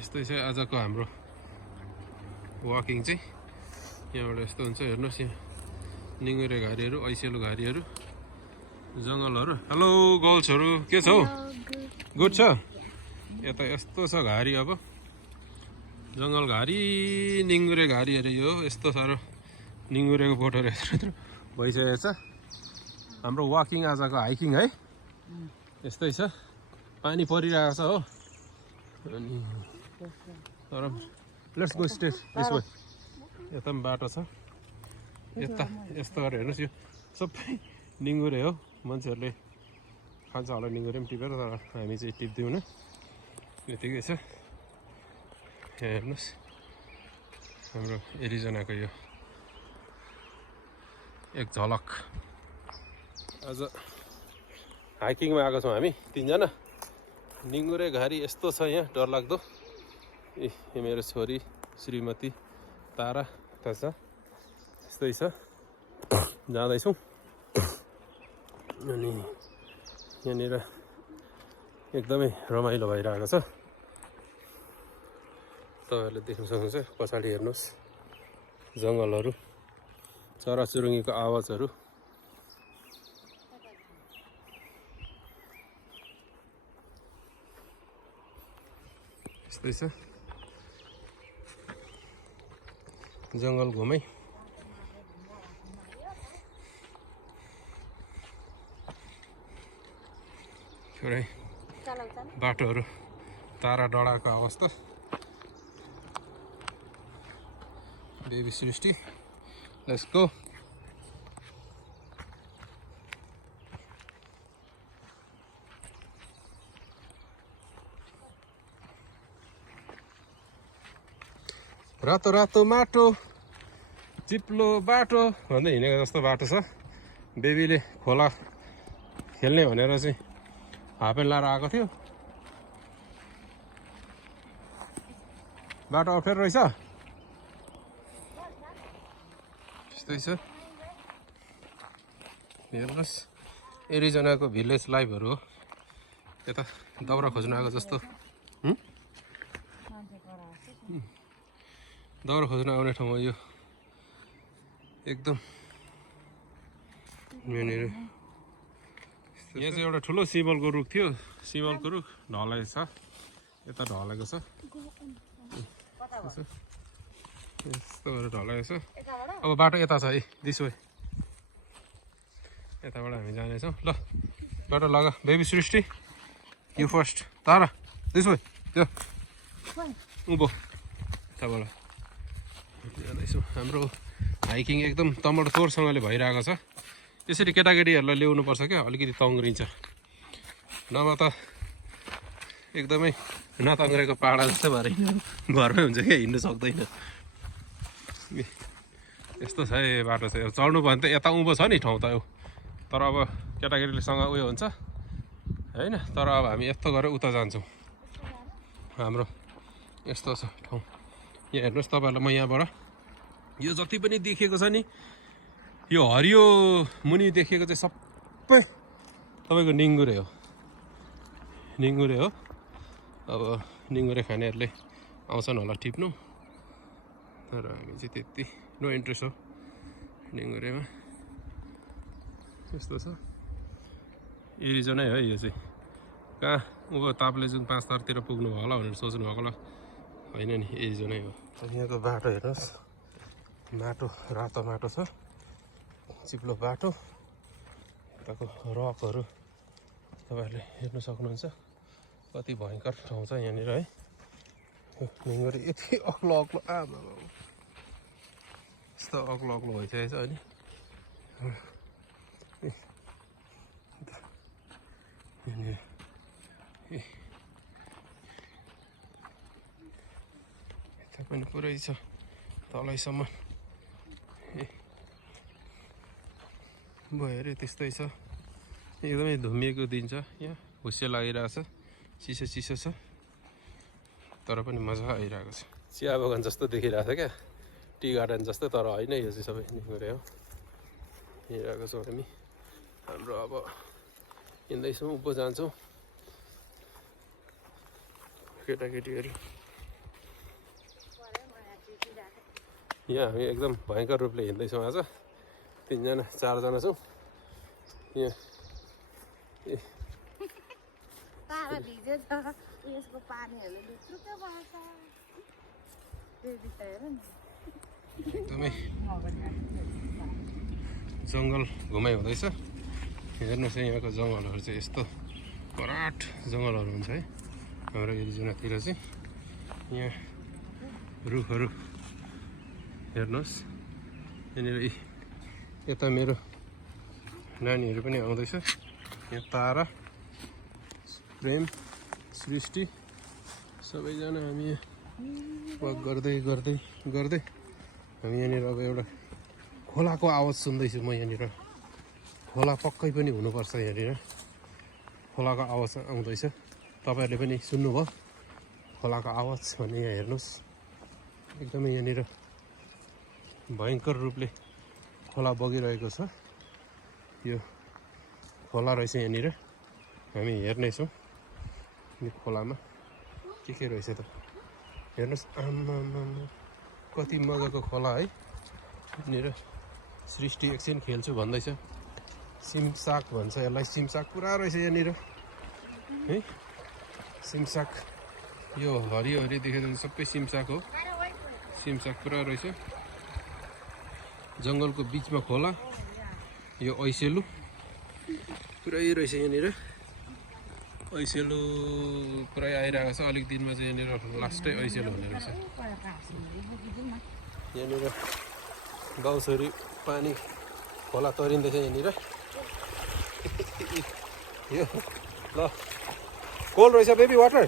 यस्तै छ आजको हाम्रो वाकिङ चाहिँ। यहाँबाट यस्तो हुन्छ हेर्नुहोस्, यहाँ निङ्गुरे घारीहरू, ऐसेलु घारीहरू, जङ्गलहरू। हेलो गर्ल्सहरू, के छ हौ? गुड छ? यता यस्तो छ घारी, अब जङ्गल घारी, निङ्गुरे घारीहरू। यो यस्तो साह्रो निङ्गुरेको फोटोहरू यत्रो भइसकेको छ। हाम्रो वाकिङ आजको हाइकिङ है, यस्तै छ। पानी परिरहेको छ हो, अनि तर let's go straight this way. यता पनि बाटो छ, यता यस्तो गरेर हेर्नुहोस्, यो सबै निङ्गुरे हो। मान्छेहरूले खान्छ होला निङ्गुरे पनि टिपेर, तर हामी चाहिँ टिप्दैनौँ, यतिकै छ। यहाँ हेर्नुहोस् हाम्रो एरिजोनाको यो एक झलक। आज हाइकिङमा आएको छौँ हामी तिनजना। निङ्गुरे घारी यस्तो छ यहाँ, डरलाग्दो। ए मेरो छोरी श्रीमती तारा यता छ, यस्तै छ। जाँदैछौँ, अनि यहाँनिर एकदमै रमाइलो भइरहेको छ। तपाईँहरूले देख्न सक्नुहुन्छ, पछाडि हेर्नुहोस् जङ्गलहरू, चराचुरुङ्गीको आवाजहरू। यस्तै छ, जङ्गल घुमै। थोरै बाटोहरू, तारा डढाएको अवस्था। Baby Srishti, let's go. रातो रातो माटो, चिप्लो बाटो भन्दै हिँडेको जस्तो बाटो छ। बेबीले खोला खेल्ने भनेर चाहिँ हाफ प्यान्ट लाएर आएको थियो। बाटो अप्ठ्यारो रहेछ, यस्तै छ। हेर्नुहोस् एरिजोनाको भिलेज लाइफहरू हो। यता दाउरा खोज्नु आएको जस्तो, दाउरा खोज्नु आउने ठाउँमा यो एकदम यहाँनिर। यहाँ चाहिँ एउटा ठुलो सिमलको रुख थियो, सिमलको रुख ढलाइ छ, यता ढलेको छ, यस्तो गरेर ढलाएको छ। अब बाटो यता छ है, दिस वे। यताबाट हामी जानेछौँ। ल बाटो लगा baby Srishti, you first. Tara this way, त्यो उँभो यताबाट जाँदैछौँ। हाम्रो हाइकिङ एकदम तमडतोडसँगले भइरहेको छ। यसरी केटाकेटीहरूलाई ल्याउनुपर्छ क्या, अलिकति तङ्ग्रिन्छ, नभए त एकदमै नतङ्ग्रेको पाडा जस्तो भएर घरमै हुन्छ क्या, हिँड्नु सक्दैन। यस्तो छ है बाटो चाहिँ। चढ्नु भयो भने त यता उँभो छ नि ठाउँ त, यो तर अब केटाकेटीसँग उयो हुन्छ होइन। तर अब हामी यस्तो गरेर उता जान्छौँ। हाम्रो यस्तो छ ठाउँ। यहाँ हेर्नुहोस् तपाईँहरूलाई, म यहाँबाट यो जति पनि देखेको छ नि, यो हरियो मुनि देखेको चाहिँ सबै तपाईँको निङ्गुरे हो, निङ्गुरे हो। अब निङ्गुरे खानेहरूले आउँछन् होला टिप्नु, तर हामी चाहिँ त्यति नो इन्ट्रेस्ट हो निङ्गुरेमा। यस्तो छ एरिजोनै है यो चाहिँ। कहाँ उँभो ताप्लेजुङ 5 तारतिर पुग्नु भयो होला भनेर सोच्नु भएको होला, होइन नि, एरिजोनै हो। यहाँको बाटो हेर्नुहोस्, माटो रातो माटो छ, चिप्लो बाटो। यताको रकहरू तपाईँहरूले हेर्नु सक्नुहुन्छ, कति भयङ्कर ठाउँ छ यहाँनिर है। निङ्गुरे यति अग्लो अग्लो, आमा यस्तो अग्लो अग्लो भइसकेको छ अहिले। यहाँनिर यता पनि पुरै छ तलैसम्म। भयो अरे, त्यस्तै छ। एकदमै धुमिएको दिन छ, यहाँ हुस्से लागिरहेको छ, चिसो चिसो छ, तर पनि मजा आइरहेको छ। चिया बगान जस्तो देखिरहेको छ क्या, टी गार्डन जस्तो, तर होइन, यो चाहिँ सबै निङ्गुरे हो। हिँडिरहेको छौँ हामी। हाम्रो अब हिँड्दैछौँ, उँभो जान्छौँ। केटाकेटीहरू यहाँ हामी एकदम भयङ्कर रूपले हिँड्दैछौँ आज 3 जना 4 जना छौँ यहाँ तारा भिज्यो छ यसको पानीहरूले लुत्रुक्क बग्छ त्यही त हेर नि एकदमै जङ्गल घुमाइ हुँदैछ हेर्नुहोस् है यहाँको जङ्गलहरू चाहिँ यस्तो कराट जङ्गलहरू हुन्छ है हाम्रो एरिजोनातिर चाहिँ यहाँ रुखहरू हेर्नुहोस् यहाँनिर यता मेरो नानीहरू पनि आउँदैछ यहाँ तारा प्रेम सृष्टि सबैजना हामी वक गर्दै गर्दै गर्दै हामी यहाँनिर अब एउटा खोलाको आवाज सुन्दैछु म यहाँनिर खोला पक्कै पनि हुनुपर्छ यहाँनिर खोलाको आवाज आउँदैछ तपाईँहरूले पनि सुन्नुभयो खोलाको आवाज भन्ने यहाँ हेर्नुहोस् एकदमै यहाँनिर भयङ्कर रूपले खोला बगिरहेको छ यो खोला रहेछ यहाँनिर हामी हेर्नेछौँ यो खोलामा के रहेछ त हेर्नुहोस् आम्मा कति मजाको खोला है यहाँनिर सृष्टि एकछिन खेल्छु भन्दैछ सिमसाक भन्छ यसलाई सिमसाक पुरा रहेछ यहाँनिर है सिमसाक यो हरियो हरियो देखेर सबै सिमसाक हो सिमसाक पुरा रहेछ जङ्गलको बिचमा खोला यो ऐसेलु पुरै रहेछ यहाँनिर ऐसेलु पुरै आइरहेको छ अलिक दिनमा चाहिँ यहाँनिर लास्टै ऐसेलु हुने रहेछ यहाँनिर गाउँछोरी पानी खोला तरिँदैछ यहाँनिर यो ल कोल्ड रहेछ बेबी वाटर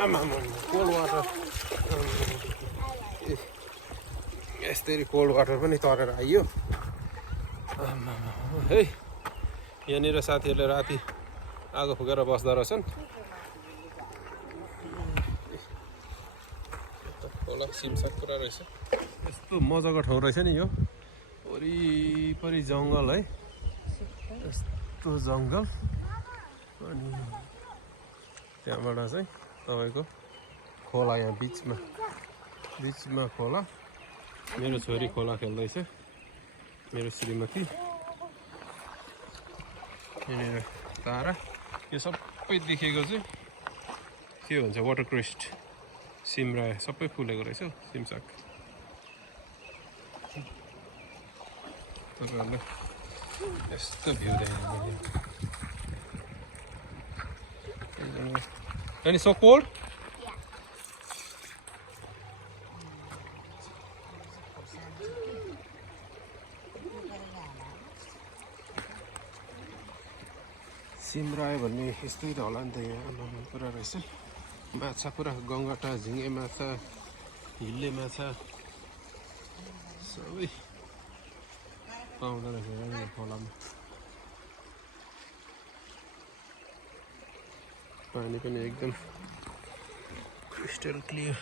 आमा कोल्ड वाटर यस्तै कोल्ड वाटर पनि तरेर आइयो आमा है यहाँनिर साथीहरूले राति आगो फुकेर बस्दा रहेछन् खोला सिमसाक पुरा रहेछ यस्तो मजाको ठाउँ रहेछ नि यो वरिपरि जङ्गल है यस्तो जङ्गल अनि त्यहाँबाट चाहिँ तपाईँको खोला यहाँ बिचमा खोला मेरो छोरी खोला खेल्दैछ मेरो श्रीमती यहाँनिर तारा यो सबै देखेको चाहिँ के भन्छ वाटर क्रिस्ट सिमरायो सबै फुलेको रहेछ सिमसाक तपाईँहरूलाई यस्तो भ्यू देखाएको अनि so cold? सिमरायो भन्ने यस्तै त होला नि त यहाँ पुरा रहेछ माछा पुरा गङ्गटा झिङ्गे माछा हिल्ले माछा सबै पाउँदो रहेछ खोलामा पानी पनि एकदम क्रिस्टल क्लियर